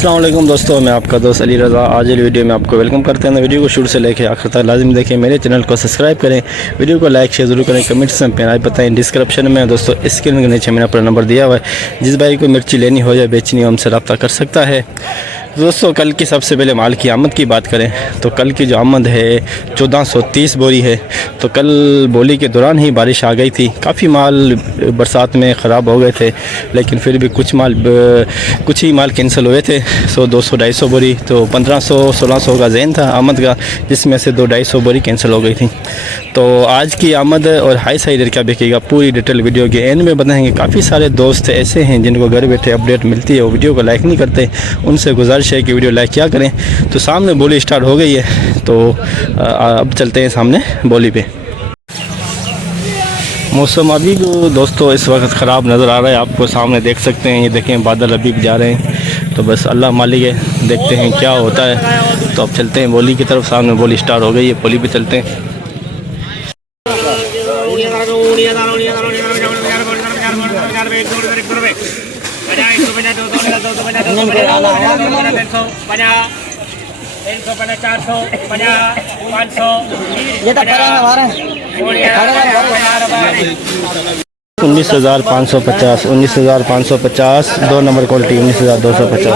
अस्सलाम वालेकुम दोस्तों, मैं आपका दोस्त अली रज़ा। आज की वीडियो में आपको वेलकम करते हैं। वीडियो को शुरू से लेकर आखिर तक लाजिम देखें। मेरे चैनल को सब्सक्राइब करें, वीडियो को लाइक शेयर ज़रूर करें, कमेंट्स में राय बताएं। डिस्क्रिप्शन में दोस्तों स्क्रीन के नीचे मैंने अपना नंबर दिया हुआ है। जिस भाई को मिर्ची लेनी हो या बेचनी हो हमसे रब्ता कर सकता है। दोस्तों कल की सबसे पहले माल की आमद की बात करें तो कल की जो आमद है 1430 बोरी है। तो कल बोली के दौरान ही बारिश आ गई थी, काफ़ी माल बरसात में ख़राब हो गए थे, लेकिन फिर भी कुछ ही माल कैंसिल हुए थे। 200-250 बोरी, तो 1500-1600 का ज़हन था आमद का, जिसमें से 200-250 बोरी कैंसिल हो गई थी। तो आज की आमद और हाई साइडर क्या बिकेगा पूरी डिटेल वीडियो के एंड में बताएंगे। काफ़ी सारे दोस्त ऐसे हैं जिनको घर बैठे अपडेट मिलती है, वो वीडियो को लाइक नहीं करते, उनसे गुजारिश है कि वीडियो लाइक क्या करें। तो सामने बोली स्टार्ट हो गई है, तो अब चलते हैं सामने बोली पे। मौसम अभी दोस्तों इस वक्त ख़राब नज़र आ रहा है, आपको सामने देख सकते हैं। ये देखें बादल अभी भी जा रहे हैं, तो बस अल्लाह मालिक है, देखते हैं क्या होता है। तो अब चलते हैं बोली की तरफ। सामने बोली स्टार्ट हो गई है, बोली पे चलते हैं। उन्नीस 19,550 2 नंबर क्वालिटी 19,250।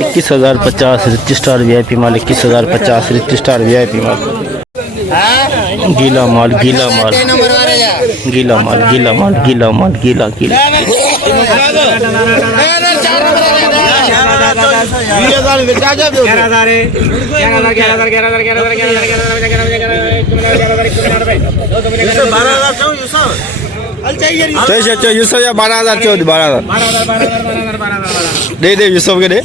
इक्कीस 21,050 रिच स्टार VIP माल, 21,050 रिच स्टार VIP माल। गीला माल, गीला माल, गीला माल, गीला माल, गीला माल, गीला गीला। 12,000 दे दे यूसुफ के दे।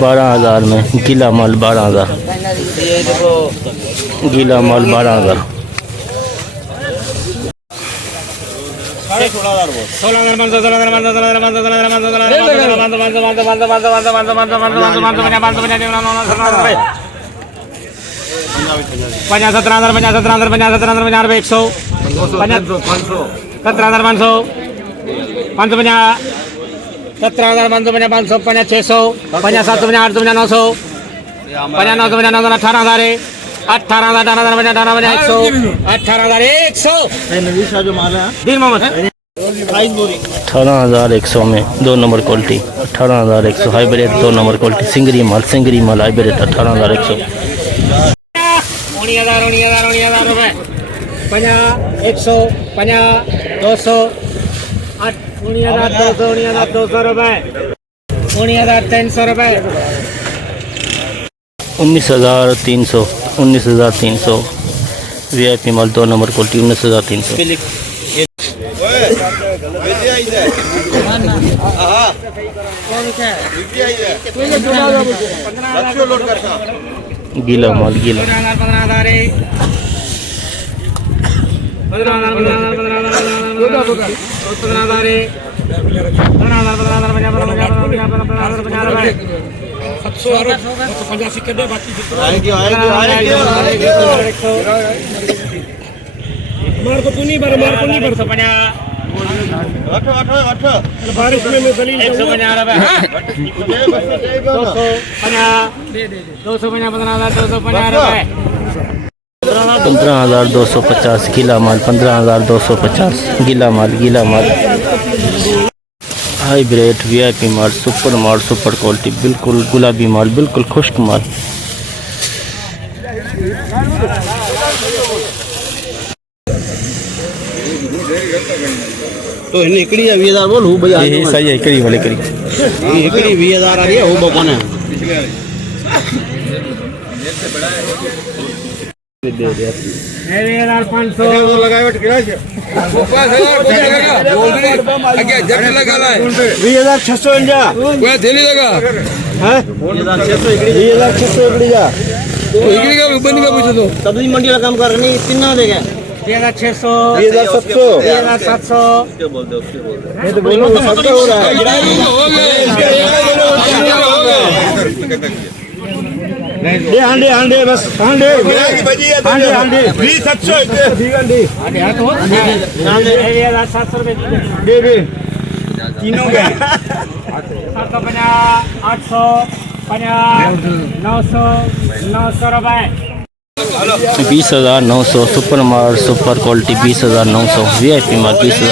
12,000 में गीला माल 12,000, गीला माल 12,000। 18,100 में 2 number quality, 18,100 hybrid 2 number quality. सिंगरी माल, सिंगरी माल हाइब्रिड 18,100। 19,000 रुपये 50 100 50 200 19,200 रुपये 19,300 रुपये 19,300 19,300 VIP माल 2 नंबर क्वालिटी 19,300। गीला माल, गीला 15,250 गीला माल, 15,250 गीला माल, गीला माल हाइब्रिड VIP माल, सुपर माल, सुपर क्वालिटी, बिल्कुल गुलाबी माल, बिल्कुल खुश्क माल। तो इकड़ी 20,000 बोलूं भैया, यही सही है। इकड़ी वाले करी इकड़ी 20,000 आ रही है, वो बकौन है। सब्जी मंडी का काम कर रही कितना देगा? 2,600 2,700 2,700 ये तो बोलो सबका हो रहा है। हांडे हांडे बस हांडे हांडे हांडे 700 दे दे तीनों के 750 800 900 रुपए 20,900 सुपर माल सुपर क्वालिटी 20,900 VIP माल 20,000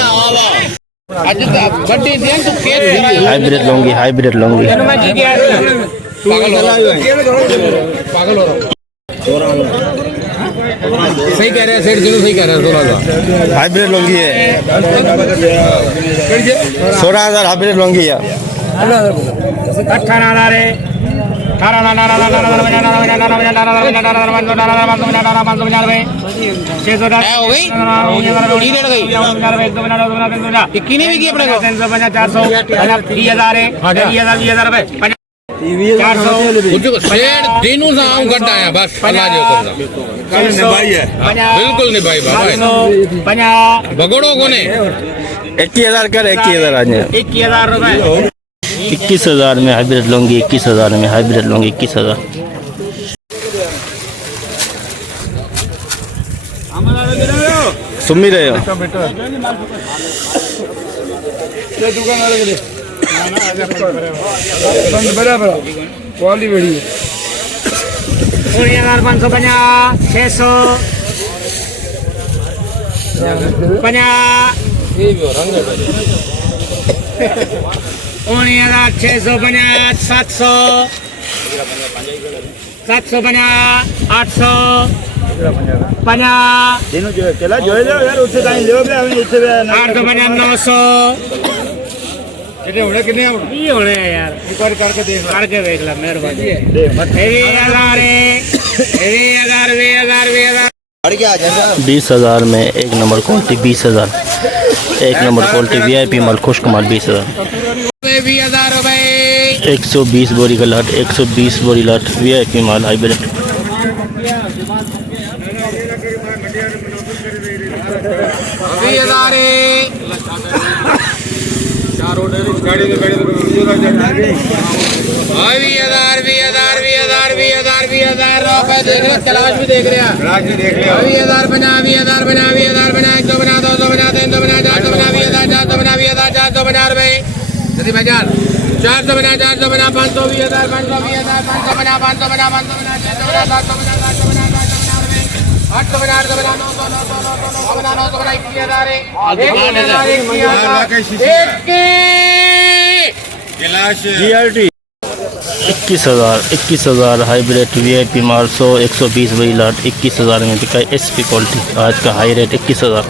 हाइब्रिड लॉन्गी सही कह रहे हैं सेठ जी, सही कह रहे हैं। 16,000 हाइब्रिड लॉन्गी है 16,000 हाइब्रिड लॉन्गी है 18,000 है तीनों से आऊं घट आया बस पला जो बिल्कुल नहीं भाई बाबा भगोड़ो कोने 21,000 कर 21,000 आज 21,000 रुपए 21,000 में हाइब्रिड लॉन्गी 21,000 में हाइब्रिड लॉन्गी 21,000 सुन भी रहे हो बराबर क्वालिटी बड़ी है 19,550 600 19,650 700 750 800 50 જેનો જો કેલા જોઈ લો યાર ઉઠે કાઈ લેવો બે હવે ઉઠે 850 900 कितने होने कितने ये होने हैं यार एक बार करके देख देख ला मेहरबानी दे मत 20,000 में एक नंबर क्वालिटी 20,000 एक नंबर क्वालिटी VIP माल खुश्क माल 20,000 20,000 रुपए 120 बोरी का लाट 120 बोरी लाट VIP माल हाइब्रिड 20,000 रुपए देख रहे तलाश भी देख रहे हैं 20,000 बना 20,000 बना 20,000 बना 100 बना 200 बना 300 बना 400 बना 20,000 400 बना 20,000 400 बना रुपए जल्दी बाजार 400 बना 400 बना 500 20,000 500 बना 500 बना 500 बना 600 बना 700 बना 700 बना 800 बना 800 बना 900 बना 900 बना 21,000 21,000 हाइब्रिड VIP माल 100 120 बोरी लाट 21,000 में बिका SP क्वालिटी आज का हाई रेट 21,000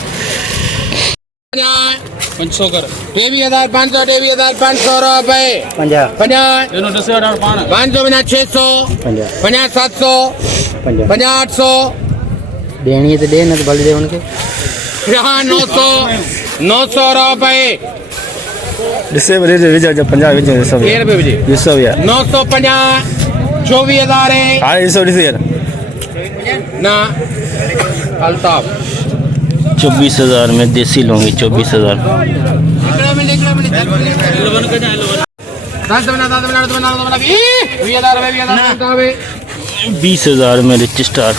500 कर 23,500 23,500 रुपए 50 500 बना 600 50 700 50 800 देनी है तो दे ना तो बल दे उनके 900 रुपए रिसेव रे विजा जब 50 विजा सब 1 रुपए बजे ये सब यार 950 24,000 है हां ये सब यार ना अल्ताफ 24,000 में देसी लूंगी 24,000 20,000 में रिच स्टार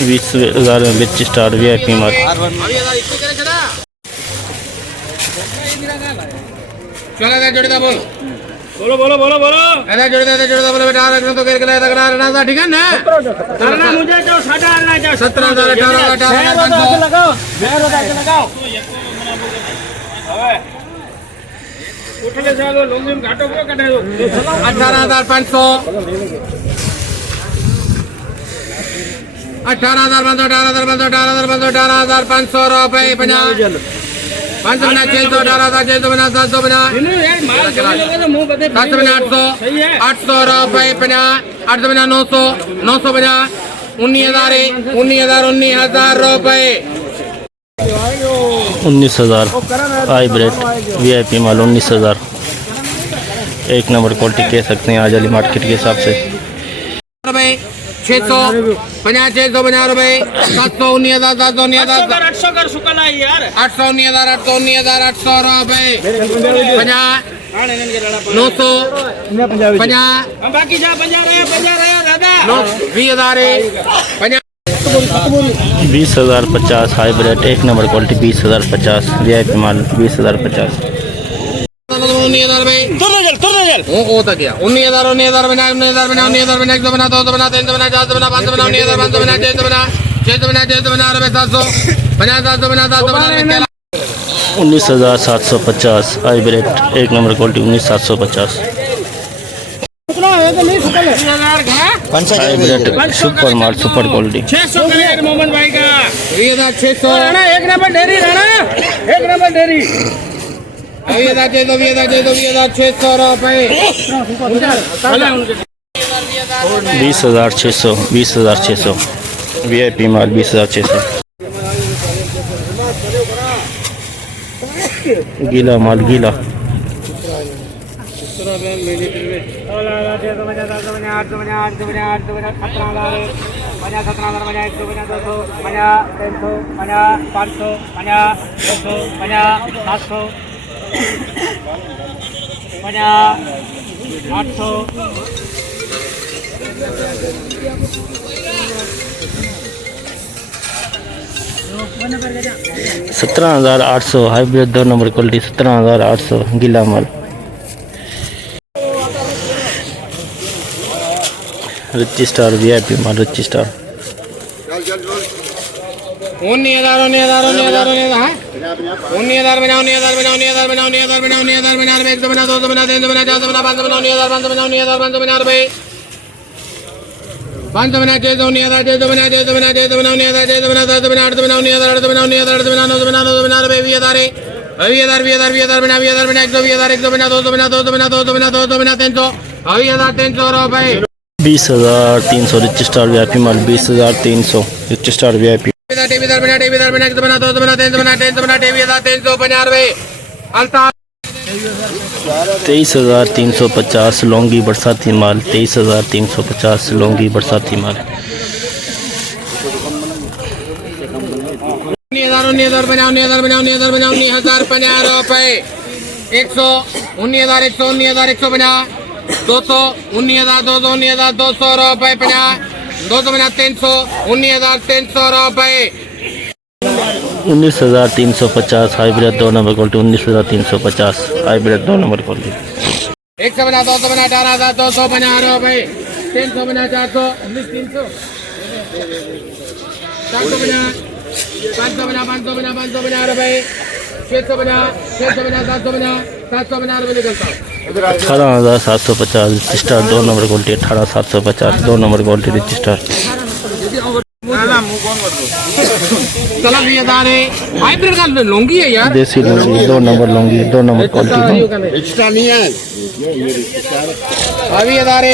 20,000 में रिच स्टार VIP माल बोलो बोलो बोलो बोलो ऐसा जोड़ता बोलो बेटा रखना तो करके लाया तगड़ा रहना था ठीक है ना करना मुझे जो 17,000 ना जो 17,000 18,000 लगाओ लगाओ उठले जाओ लोग घाटो को कटे दो 18,500 18,500 रुपए 50 500 बना 600 18,000 बना 700 बना 700 बना 800 रुपए 50 800 बना 900 900 बना 19,000 रुपए 19,000 हाइब्रिड VIP माल 19,000 एक नंबर क्वालिटी कह सकते हैं आज वाली मार्केट के हिसाब से 600 50 600 बना रुपए 700 19,000 700 800 कर सुकला यार 800 19,000 800 रुपए 50 900 50 बाकी जा 50 रहे दादा 20,000 20,050 हाइब्रिड 1 नंबर क्वालिटी 20,050 VIP माल 20,050 19,000 भाई तुर नजर ओ तक गया 19,000 बना 19,000 बना 19,000 बना 1 बना 2 बना 3 बना 4 बना 5 बना 19,000 5 बना 6 बना 6 बना रुपए 700 बना 700 बना 700 बना 19,750 hybrid 1 number quality 19,750 hybrid super माल सुपर क्वालिटी 600 करेगा मोहम्मद भाई का 20,600 राणा एक नंबर डेरी राणा एक नंबर डेरी 20,600 रुपए 20,600 VIP माल 20,600 गीला माल गीला $17,800 हाइब्रिड 2 नंबर क्वालिटी 17,800 गीला माल रिच स्टार VIP माल रिच स्टार 19,000 बना 19,000 बना 1 बना 2 बना 3 बना 4 बना 5 बना 19,000 5 बना 19,000 5 बना रुपए 5 बना 6 19,000 6 बना 6 बना 6 बना 19,000 6 बना 7 बना 8 बना 19,000 8 बना 19,000 8 बना 9 बना 9 बना रुपए 20,000 बना 20,000 बना 1 बना 2 बना 2 बना 2 बना 2 बना 300 20,300 रुपए 20,300 रिच स्टार VIP माल 20,300 रिच स्टार VIP 20,000 बना 1 बना 2 बना 3 बना 20,350 50 रुपए 23,350 लौंगी बरसाती माल 23,350 लौंगी बरसाती माल 19,000 बना 19,000 50 रुपए 100 19,100 बना 200 19,200 रुपए 50 200 बना 300 19,300 रुपए 19,350 hybrid 2 number quality 19,350 hybrid 2 number quality 100 बना 200 बना 18,200 बना रुपए 300 बना 400 300 400 बना 500 बना 500 बना रुपए 600 बना 700 बना रुपए निकलता 18,750 rich star 2 number quality 18,750 2 number quality rich star चला 20,000 है हाइब्रिड का लौंगी है यार देसी Laungi 2 number Laungi 2 number quality extra नहीं है 20,000 है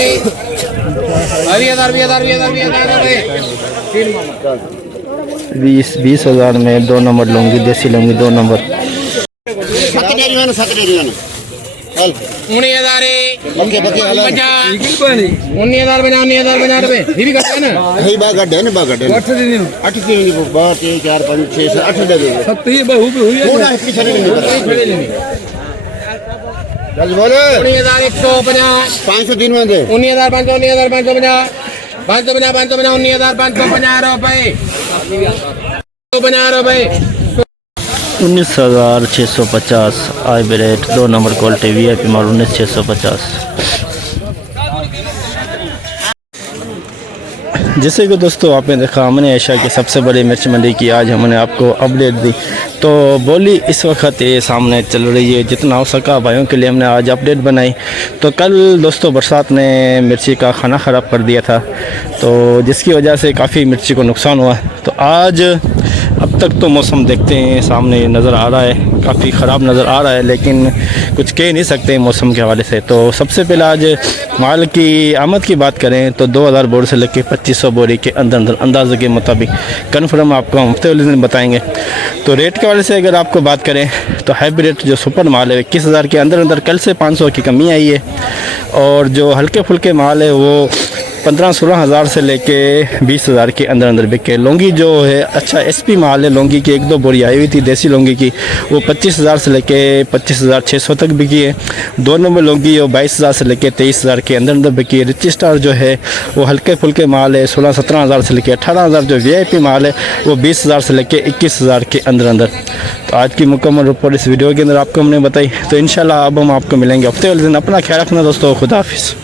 20,000 में 2 नंबर लौंगी देसी लौंगी 2 नंबर 19,000 है 19,000 बना रुपए ये भी घटा है ना यही बात गड्ढे ने बात गड्ढे 8 3 4 5 6 7 8 दे दे सब ये बहू पे हुई पूरा इसकी छड़ी नहीं जल्दी बोले 19,150 500 दिन में दे 19,500 बना 19,550 रुपए 19,650 हाइब्रिड 2 नंबर क्वालिटी VIP माल 19,650 जैसे कि दोस्तों आपने देखा हमने एशिया की सबसे बड़ी मिर्च मंडी की आज हमने आपको अपडेट दी तो बोली इस वक्त ये सामने चल रही है जितना हो सका भाइयों के लिए हमने आज अपडेट बनाई तो कल दोस्तों बरसात ने मिर्ची का खाना ख़राब कर दिया था तो जिसकी वजह से काफ़ी मिर्ची को नुकसान हुआ तो आज अब तक तो मौसम देखते हैं सामने नज़र आ रहा है काफ़ी ख़राब नज़र आ रहा है लेकिन कुछ कह नहीं सकते मौसम के हवाले से तो सबसे पहले आज माल की आमद की बात करें तो 2,000 बोरी से लेकर 2,500 बोरी के अंदर अंदाजे के मुताबिक कन्फर्म आपको हम हफ्ते वाले दिन बताएंगे। तो रेट के हवाले से अगर आपको बात करें तो हाइब्रिड जो सुपर माल है 21,000 के अंदर कल से 500 की कमी आई है और जो हल्के फुल्के माल है वो 15-16 हज़ार से लेके 20 हज़ार के अंदर अंदर बिके। लौंगी जो है अच्छा SP माल है, लौंगी की 1-2 बोरी आई हुई थी देसी लौंगी की, वो 25 हज़ार से लेके 25,600 तक बिकी है। 2 नंबर लौंगी वो 22 हज़ार से लेके 23 हज़ार के अंदर अंदर बिकी है। रिच स्टार जो है वो हल्के फुल्के माल है, 16-17 हज़ार से लेके 18 हज़ार। जो VIP माल है वो 20 हज़ार से लेके 21 हज़ार के अंदर अंदर। तो आज की मुकम्मल रिपोर्ट इस वीडियो के अंदर आपको हमने बताई। तो इंशाल्लाह अब हम आपको मिलेंगे हफ्ते वाले दिन। अपना ख्याल रखना दोस्तों, खुदा हाफिज़।